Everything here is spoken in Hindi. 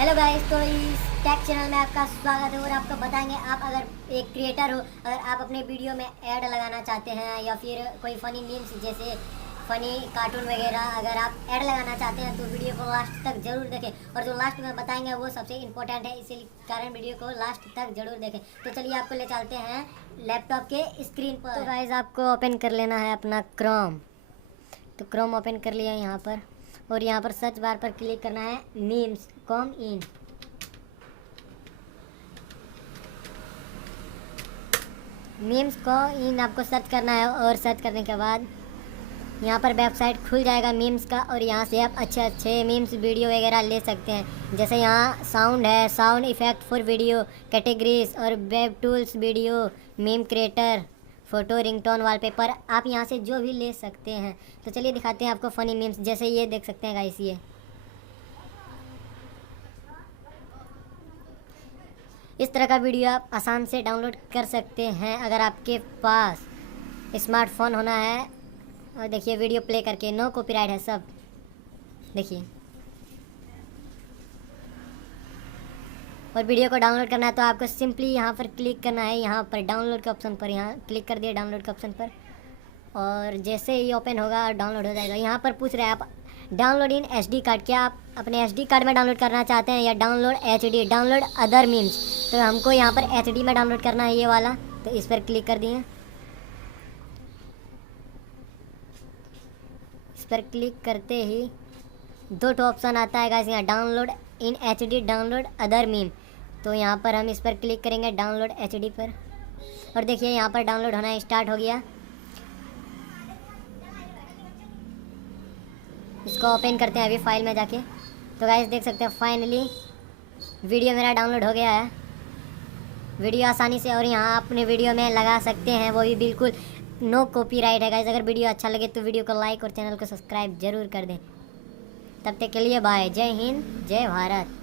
हेलो गाइस, तो इस टेक चैनल में आपका स्वागत है और आपको बताएंगे आप अगर एक क्रिएटर हो, अगर आप अपने वीडियो में ऐड लगाना चाहते हैं या फिर कोई फ़नी मीम्स जैसे फ़नी कार्टून वगैरह अगर आप ऐड लगाना चाहते हैं तो वीडियो को लास्ट तक ज़रूर देखें। और जो लास्ट में बताएंगे वो सबसे इम्पोर्टेंट है, इसी कारण वीडियो को लास्ट तक ज़रूर देखें। तो चलिए आपको ले चलते हैं लैपटॉप के स्क्रीन पर। तो गाइस आपको ओपन कर लेना है अपना क्रोम। तो क्रोम ओपन कर लिया यहाँ पर और यहाँ पर सर्च बार पर क्लिक करना है मीम्स कॉम इन। मीम्स को इन आपको सर्च करना है और सर्च करने के बाद यहाँ पर वेबसाइट खुल जाएगा मीम्स का और यहाँ से आप अच्छे अच्छे मीम्स वीडियो वगैरह ले सकते हैं। जैसे यहाँ साउंड है, sound effect for video categories और web tools video meme creator photo ringtone wallpaper, आप यहाँ से जो भी ले सकते हैं। तो चलिए दिखाते हैं आपको फ़नी मीम्स। जैसे ये देख सकते हैं गाइस, ये इस तरह का वीडियो आप आसान से डाउनलोड कर सकते हैं अगर आपके पास स्मार्टफोन होना है। और देखिए वीडियो प्ले करके, नो कॉपीराइट है सब। देखिए, और वीडियो को डाउनलोड करना है तो आपको सिंपली यहाँ पर क्लिक करना है, यहाँ पर डाउनलोड के ऑप्शन पर। यहाँ क्लिक कर दिया डाउनलोड के ऑप्शन पर और जैसे ही ओपन होगा और डाउनलोड हो जाएगा। यहाँ पर पूछ रहे हैं आप डाउनलोड इन एचडी कार्ड, क्या आप अपने एचडी कार्ड में डाउनलोड करना चाहते हैं या download HD, download other memes. तो हमको यहाँ पर एचडी में डाउनलोड करना है ये वाला, तो इस पर क्लिक कर दिए। इस पर क्लिक करते ही दो ऑप्शन आता है गाइस, यहाँ download in HD, download other meme. तो यहाँ पर हम इस पर क्लिक करेंगे डाउनलोड एचडी पर और देखिए यहाँ पर डाउनलोड होना स्टार्ट हो गया। इसको ओपन करते हैं अभी फाइल में जाके। तो गाइस देख सकते हैं फाइनली वीडियो मेरा डाउनलोड हो गया है। वीडियो आसानी से और यहाँ अपने वीडियो में लगा सकते हैं, वो भी बिल्कुल नो कॉपीराइट है गाइस। अगर वीडियो अच्छा लगे तो वीडियो को लाइक और चैनल को सब्सक्राइब जरूर कर दें। तब तक के लिए बाय, जय हिंद, जय भारत।